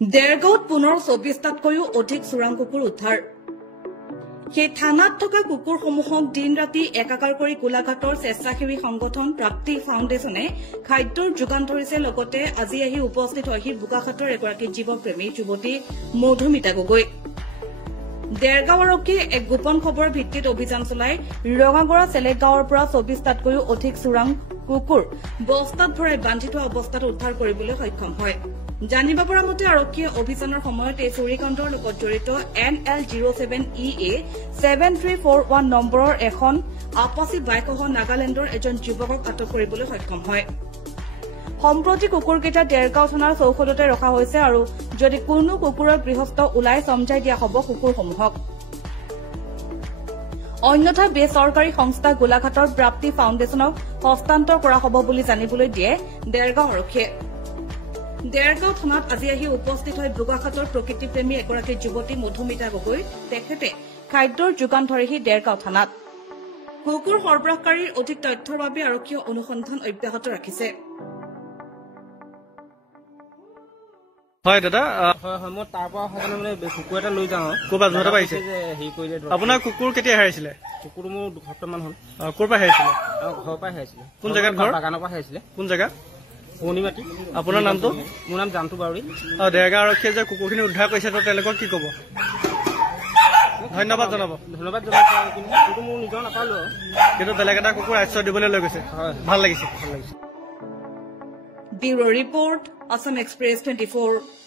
দেৰগাঁৱত পুনৰ ২৪টাতকৈও অধিক চোৰাং কুকুৰ উদ্ধাৰ সেই থানাত থকা কুকুৰসমূহক দিন ৰাতি একাকাৰ কৰি গোলাঘাটৰ স্বেচ্ছাসেৱী সংগঠন প্ৰাপ্তি ফাউণ্ডেশ্যনে খাদ্যৰ যোগান ধৰিছে লগতে আজি আহি উপস্থিত হয়হি বোকাখাটৰ এগৰাকী জীৱপ্ৰেমী যুৱতী মধুমিতা গগৈ দেৰগাঁও আৰক্ষীয়ে এক গোপন খবৰৰ ভিত্তিত অভিযান চলাই ৰঙাগড়া চেলেক গাঁৱৰ পৰা ২৪টাতকৈও অধিক চোৰাং কুকুৰ বস্তাত ভৰাই বান্ধি থোৱা অৱস্থাত উদ্ধাৰ কৰিবলৈ সক্ষম হয় জানিব পৰা মতে আৰক্ষীয়ে অভিযানৰ সময়ত এই চুৰিকাণ্ডৰ লগত জড়িত NL07EA 7341 নম্বৰৰ এখন আপাচী বাইকসহ নাগালেণ্ডৰ এজন যুৱকক আটক কৰিবলৈ সক্ষম হয় সম্প্ৰতি কুকুৰকেইটা দেৰগাঁও থানাৰ চৌহদতে ৰখা হৈছে আৰু যদি কোনো কুকুৰৰ গৃহস্থ ওলাই সমঝাই দিয়া হ'ব কুকুৰসমূহক অন্যথা বেচৰকাৰী সংস্থা গোলাঘাটৰ প্ৰাপ্তি ফাউণ্ডেশ্যনক হস্তান্তৰ কৰা হ'ব বুলি জানিবলৈ দিয়ে দেৰগাঁও আৰক্ষীয়ে দেৰগাঁও থানাত আজি আহি উপস্থিত হৈ বোকাখাটৰ প্ৰকৃতিপ্ৰেমী এগৰাকী যুৱতী মধুমিতা গগৈ তেখেতে খাদ্যৰ যোগান ধৰেহি দেৰগাঁও থানাত কুকুৰ সৰবৰাহকাৰীৰ অধিক তথ্যৰ বাবে আৰক্ষীয়ে অনুসন্ধান অব্যাহত ৰাখিছে হয় দাদা মই তাৰ পৰা মানে কুকুৰ এটা লৈ যাওঁ ক'ৰবাত যোৱাতে পাইছে হেৰি কৰিলে আপোনাৰ কুকুৰ কেতিয়া হেৰাইছিলে কুকুৰ মোৰ 2 সপ্তাহমান হ'ল ক'ৰ পৰা হেৰাইছিলে ঘৰৰ পৰা হেৰাইছিলে কোন জেগাত ঘৰ বাগানৰ পৰা হেৰাইছিলে কোন জেগা পূৰ্ণিমাটি আপোনাৰ নামটো মোৰ নাম জানটো বাউৰী দেৰগাঁও আৰক্ষীয়ে যে কুকুৰখিনি উদ্ধাৰ কৰিছে তো তেওঁলোকক কি ক'ব ধন্যবাদ জনাব কিন্তু মোৰ নিজৰ নাপালো কিন্তু বেলেগ এটা কুকুৰ আশ্ৰয় দিবলৈ লৈ গৈছে ভাল লাগিছে ব্যুৰো ৰিপৰ্ট আসাম এক্সপ্ৰেছ 24